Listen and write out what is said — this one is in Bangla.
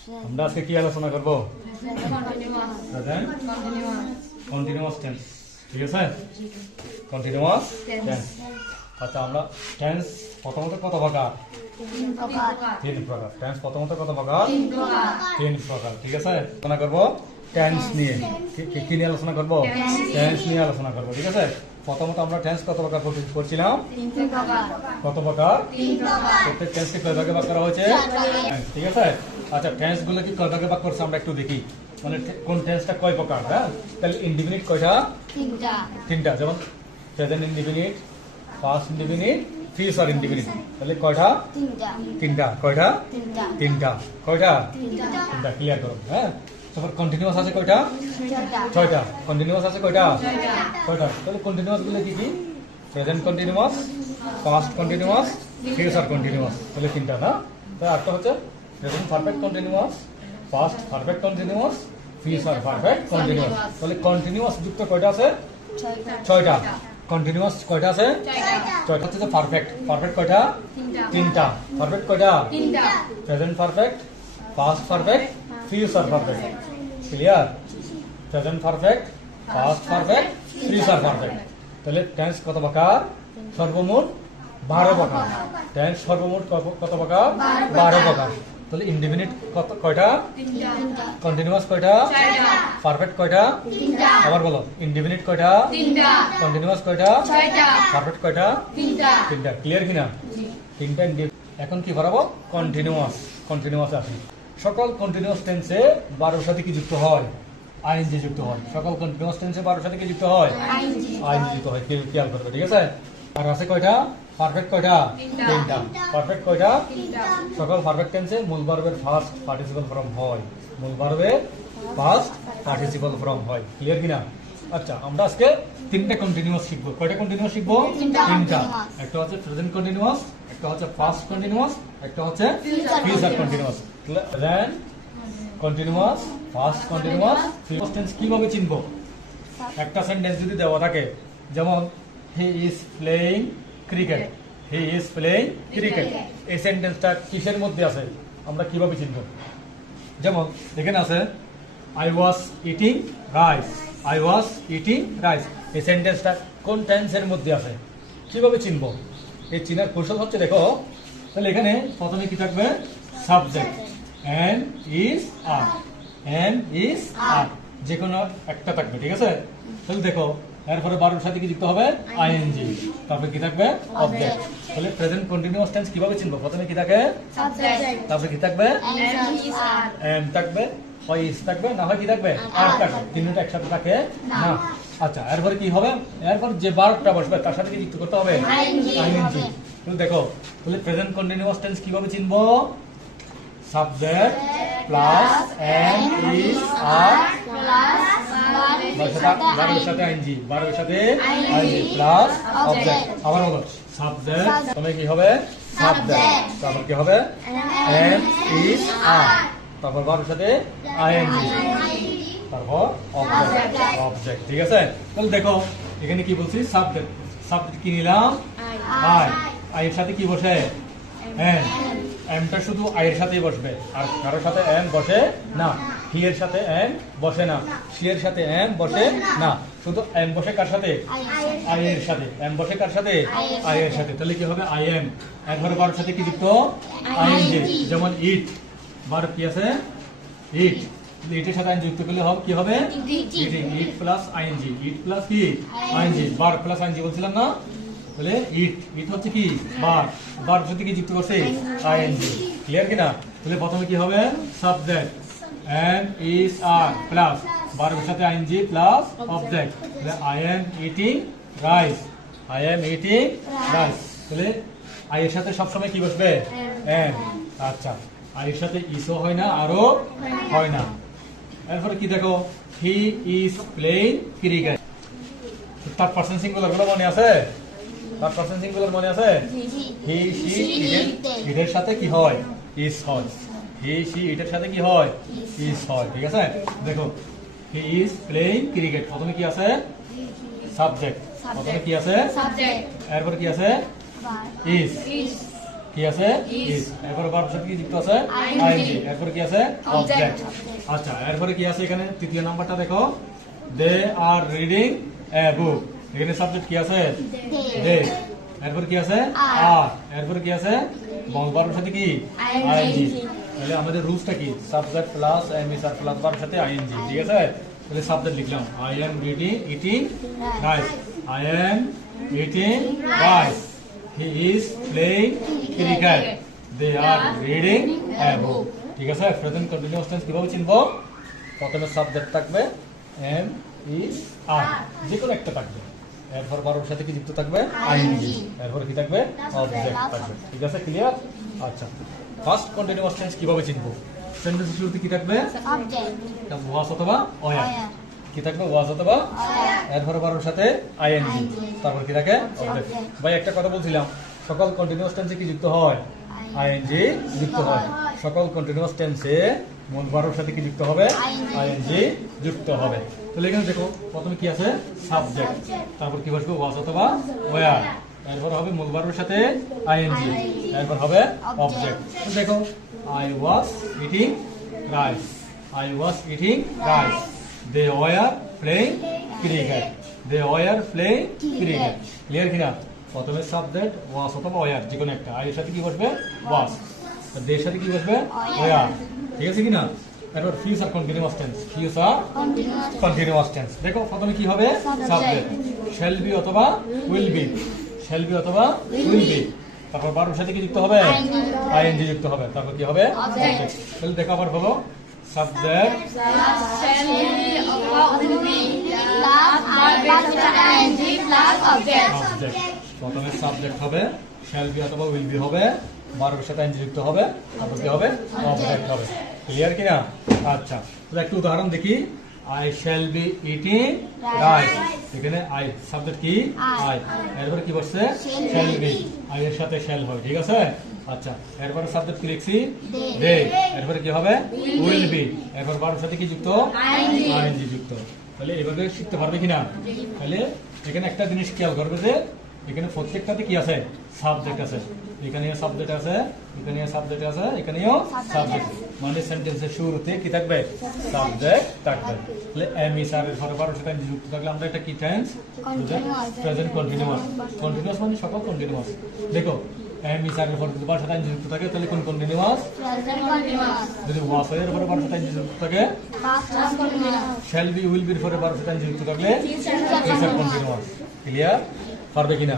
আমরা আজকে কি আলোচনা করব? Present continuous tense. ঠিক আছে, কন্টিনিউয়াস টেন্স। আচ্ছা, আমরা টেন্স প্রথমত কত প্রকার? তিন প্রকার। টেন্স প্রথমত কত প্রকার? তিন প্রকার। ঠিক আছে, আলোচনা করব টেন্স নিয়ে। কি নিয়ে আলোচনা করব? টেন্স নিয়ে আলোচনা করব। ঠিক আছে, প্রথমত আমরা টেন্স কত প্রকার করছিলাম? কত প্রকার? প্রত্যেক টেন্সকে কয় ভাগে ভাগ করা হয়েছে? ঠিক আছে। আচ্ছা, টেন্স গুলো কি কয় ভাগে ভাগ করছে আমরা একটু দেখি। মানে কোন টেন্সটা কয় প্রকার? হ্যাঁ, তাহলে ইনডিফিনিট কয়টা? তিনটা। যেমন present indefinite, past indefinite, future indefinite. তাহলে কয়টা? তিনটা। কয়টা? তিনটা। কয়টা? তিনটা। ক্লিয়ার করো। হ্যাঁ, তারপর কন্টিনিউয়াস আছে কয়টা? ছয়টা। কন্টিনিউয়াস আছে কয়টা? ছয়টা। তাহলে কন্টিনিউয়াস গুলো কি কি? Present continuous, past continuous, future continuous. তাহলে তিনটা না? তাহলে আরেকটা হচ্ছে present perfect continuous, past perfect continuous, future perfect continuous. তাহলে কন্টিনিউয়াস যুক্ত কয়টা আছে? ছয়টা। কন্টিনিউয়াস কয়টা আছে? ছয়টা। হচ্ছে পারফেক্ট। পারফেক্ট কয়টা? তিনটা। পারফেক্ট কয়টা? Present perfect, past perfect, future perfect. Clear? Present perfect, past perfect, future perfect. তাহলে টেন্স কত প্রকার? সর্বমোট 12 প্রকার। টেন্স সর্বমোট কত প্রকার? 12 প্রকার। তাহলে ইনডিফিনিট কয়টা? কন্টিনিউয়াস কয়টা? পারফেক্ট কয়টা? আবার বলো, ইনডিফিনিট কয়টা? কন্টিনিউয়াস কয়টা? পারফেক্ট কয়টা? তিনটা। ক্লিয়ার কিনা? তিনটা। এখন কি করাবো? কন্টিনিউয়াস। কন্টিনিউয়াস আছে। সকল কন্টিনিউয়াস টেন্সে 12 সাথে কি যুক্ত হয়? আইএনজি যুক্ত হয়। সকল কন্টিনিউয়াস টেন্সে 12 সাথে কি যুক্ত হয়? আইএনজি যুক্ত হয়। খেয়াল করবে। ঠিক আছে। আর আছে কয়টা? পারফেক্ট কয়টা? তিনটা। পারফেক্ট কয়টা? সকল পারফেক্ট টেন্সে মূল ভার্বের ফার্স্ট পার্টিসিপল ফর্ম হয়। মূল ভার্বের ফার্স্ট পার্টিসিপল ফর্ম হয়। ক্লিয়ার কিনা? আচ্ছা, আমরা আজকে তিনটা কন্টিনিউয়াস শিখবো। কয়টা কন্টিনিউয়াস শিখবো? তিনটা। একটা হচ্ছে প্রেজেন্ট কন্টিনিউয়াস, একটা হচ্ছে পাস্ট কন্টিনিউয়াস, একটা হচ্ছে future continuous. Present continuous, past continuous, future tense কিভাবে চিনবো? একটা সেন্টেন্স যদি দেওয়া থাকে, যেমন হি is playing cricket, he is playing cricket, এই সেন্টেন্সটা কিসের মধ্যে আছে আমরা কিভাবে চিনব? যেমন এখানে আছে I was eating rice, I was eating rice, এই সেন্টেন্সটা কোন টেন্সের মধ্যে আছে কিভাবে চিনব? এই চিনার কৌশল হচ্ছে, দেখো, তাহলে এখানে প্রথমে কি থাকবে? Subject, and is are, and is are, যে কোনো একটা থাকবে। ঠিক আছে। তাহলে দেখো, এরপরে 12 সাথে কি যুক্ত হবে? আইএনজি। তারপরে কি থাকবে? অবজেক্ট। তাহলে প্রেজেন্ট কন্টিনিউয়াস টেন্স কিভাবে চিনবো? প্রথমে কি থাকে? সাবজেক্ট। তারপরে কি থাকবে? এম থাকবে, হয় ইজ থাকবে, না হয় কি থাকবে? আর থাকবে। তিনটা একসাথে থাকে না। আচ্ছা, এরপরে কি হবে? এরপর যে ভার্বটা বসবে তার সাথে কি যুক্ত করতে হবে? আইএনজি। তাহলে দেখো, তাহলে প্রেজেন্ট কন্টিনিউয়াস টেন্স কিভাবে চিনবো? সাবজেক্ট প্লাস এম ইজ আর ভার্বের সাথে আইএনজি, ভার্বের সাথে আইএনজি প্লাস অবজেক্ট। আবার বলো, সাবজেক্ট তবে কি হবে? সাবজেক্ট। তারপর কি হবে? এম ইজ আর, তারপর ভার্বের সাথে আইএনজি, তারপর অবজেক্ট। অবজেক্ট। ঠিক আছে। তাহলে দেখো, এখানে কি বলছি? সাবজেক্ট। সাবজেক্ট কি নিলাম? আই। আই এর সাথে কি বসে? এম। এমটা শুধু আই এর সাথেই বসবে, আর কারোর সাথে এম বসে না। হি এর সাথে এম বসে না, সি এর সাথে এম বসে না, শুধু এম বসে কার সাথে? আই এর সাথে। এম বসে কার সাথে? আই এর সাথে। তাহলে কি হবে? I am. একবারে কারোর সাথে কি যুক্ত? আইএনজি। যেমন ইট, ভার্ব কি আছে? ইট। ইটের সাথে আইএনজি যুক্ত করলে হবে কি হবে? ইটিং। ইট প্লাস আইএনজি, ইট প্লাস কি? আইএনজি। ভার্ব প্লাস আইএনজি বলছিলাম না? তাহলে ইট, ইট হচ্ছে কি? ভার্ব। ভার্ব সাথে কি যুক্ত করছে? আইএনজি। ক্লিয়ার কিনা? তাহলে প্রথমে কি হবে? Subject, am is are plus ভার্বের সাথে আইএনজি প্লাস অবজেক্ট। তাহলে I am eating rice, I am eating rice. তাহলে আই এর সাথে সবসময় কি বসবে? এম। আচ্ছা, আই এর সাথে ইসও হয় না, আরো হয় না। এরপরে কি দেখো? হি ইজ প্লেইং ক্রিকেট। তার পার্সন সিঙ্গুলার গুলো মনে আছে? তার পার্সন সিঙ্গুলার মনে আছে? হি, সি, ইটের সাথে কি হয়? ইজ হয়। হি, সি, ইটের সাথে কি হয়? ইজ হয়। ঠিক আছে। দেখো, হি ইজ প্লেইং ক্রিকেট, প্রথমে কি আছে? সাবজেক্ট। প্রথমে কি আছে? এরপর কি আছে? ইজ। কি আছে ইজ। এরপরে ভার্বের সাথে কি যুক্ত আছে আইএনজি। এরপরে কি আছে অবজেক্ট। আচ্ছা এরপরে কি আছে এখানে তৃতীয় নাম্বারটা দেখো, দে আর রিডিং এ বুক। এখানে সাবজেক্ট কি আছে দে। এরপর কি আছে আর। এরপর কি আছে ভার্বের সাথে কি আইএনজি। তাহলে আমাদের রুলসটা কি, subject plus am is are plus ভার্বের সাথে আইএনজি। ঠিক আছে, তাহলে সাবজেক্ট লিখলাম I am eating rice. I am eating rice. He is playing cricket. They are reading a book. ঠিক আছে, প্রেজেন্ট কন্টিনিউয়াস টেন্স কিভাবে চিনবো? প্রথমে সাবজেক্ট থাকবে এম ইজ আর, যে কোনো একটা থাকবে। এরপর ভার্বের সাথে কি যুক্ত থাকবে আইএনজি। এরপর কি থাকবে অবজেক্ট থাকবে। ঠিক আছে, ক্লিয়ার? আচ্ছা, ফার্স্ট কন্টিনিউয়াস টেন্স কিভাবে চিনবো? সেন্টেন্সের শুরুতে কি থাকবে ওয়াজ অথবা ওয়ার। কি থাকবে ওয়াজ অথবা এরপর ভার্বের সাথে আইএনজি। তারপর কি থাকে অবজেক্ট। ভাই একটা কথা বলছিলাম, সকল কন্টিনিউয়াস টেন্সে কি যুক্ত হয় আইএনজি যুক্ত হয়। সকল কন্টিনিউয়াস টেন্সে মূল ভার্বের সাথে কি যুক্ত হবে আইএনজি যুক্ত হবে। তাহলে এখানে দেখো প্রথমে কি আছে সাবজেক্ট, তারপর কি বসবে ওয়াজ অথবা ওয়্যার, এরপর হবে মূল ভার্বের সাথে আইএনজি, এরপর হবে অবজেক্ট। দেখো I was eating rice. I was eating rice. They were playing cricket. They were playing cricket. Clear কিনা? প্রথমে সাবজেক্ট ওয়াজ অথবা ওয়্যার, যে কোনো একটা। আইয়ের সাথে কি বসবে ওয়াজ, দের সাথে কি বসবে ওয়্যার। ঠিক আছে কিনা? এরপর future continuous tense. Future continuous tense দেখো প্রথমে কি হবে সাবজেক্ট শ্যাল বি অথবা উইল বি। শ্যাল বি অথবা উইল বি। তারপর ভার্বের সাথে কি যুক্ত হবে আইএনজি যুক্ত হবে। তারপর কি হবে অবজেক্ট। তাহলে দেখো আবার বলো সাবজেক্ট অবজেক্ট। প্রথমে সাবজেক্ট হবে শ্যাল বি অথবা উইল বি হবে, ভার্বের সাথে আইএনজি যুক্ত হবে, তারপর কি হবে অবজেক্ট হবে। ক্লিয়ার কিনা? আচ্ছা, তাহলে একটু উদাহরণ দেখি। I shall be eating rice. এখানে আই সাবজেক্ট কি আই, এরপরে কি বসছে শ্যাল বি। আই এর সাথে শ্যাল হয়। ঠিক আছে, আচ্ছা এরপরে সাবজেক্ট কি লিখছি দে। এরপরে কি হবে উইল বি। এরপর ভার্বের সাথে কি যুক্ত আইএনজি যুক্ত। তাহলে এভাবে শিখতে পারবে কিনা? তাহলে এখানে একটা জিনিস খেয়াল করবে যে এখানে প্রত্যেকটাতে কি আছে সাবজেক্ট আছে। এখানেও সাবজেক্ট আছে, এখানেও সাবজেক্ট আছে, এখানেও সাবজেক্ট। মানে সেন্টেন্সের শুরুতে কি থাকবে সাবজেক্ট থাকবে। তাহলে এম ইজ আর এর পরে ভার্বের সাথে যুক্ত থাকলে আমরা এটা কি টেন্স প্রেজেন্ট কন্টিনিউয়াস। কন্টিনিউয়াস মানে সকল কন্টিনিউয়াস। দেখো এম ইজ আর এর পরে ভার্বের সাথে যুক্ত থাকে তাহলে কোন কন্টিনিউয়াস? যদি ওয়াজ এর পরে ভার্বের সাথে যুক্ত থাকে শ্যাল বি উইল বি এর পরে ভার্বের সাথে যুক্ত থাকলে ফিউচার কন্টিনিউয়াস। ক্লিয়ার? পারবে কিনা?